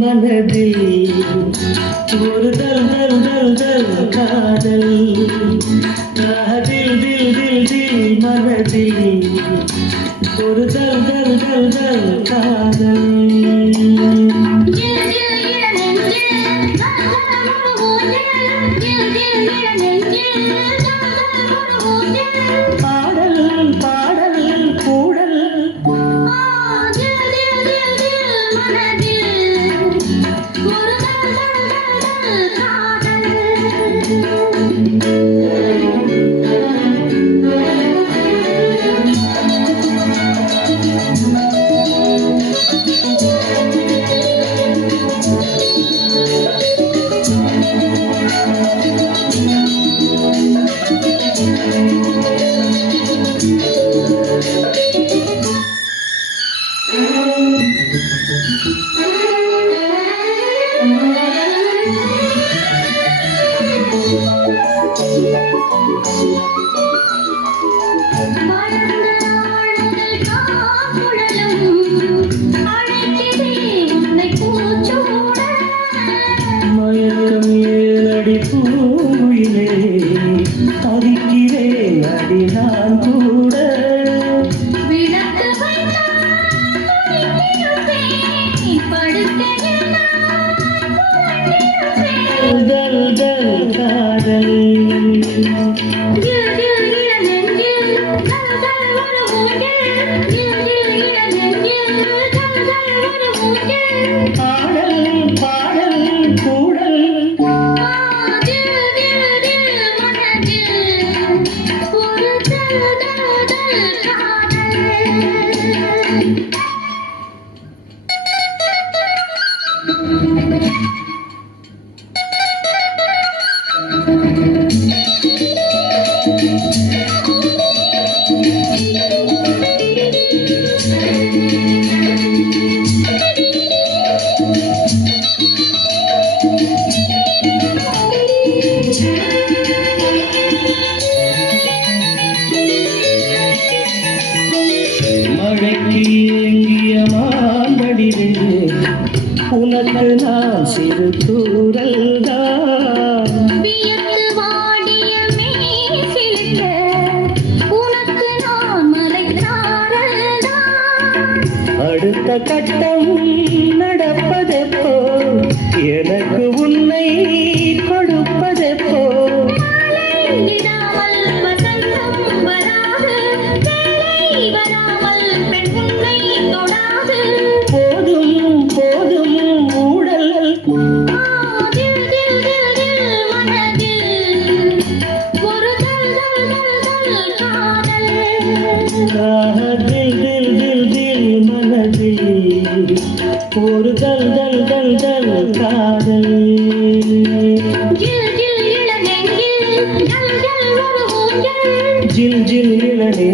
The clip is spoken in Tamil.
மனதில் ஒரு தல் தல் தல் தல் காதல் மனதில் ஒரு தல் தல் தல் தல் காதல் தவிக்கிறேன் அடி நான் கூட காதல் மழைக்கு ஏங்கிய மாம்படிலே உனக்கு நான் சிறு தூரல் தான் அடுத்த கட்டம் நடப்பதெப்போ எனக்கு உன்னை கொடுப்பதெப்போ போதும் போதும் ஊடல் ஒரு தல் தல் தல் தல் காதல் ஜில் ஜில் இளநே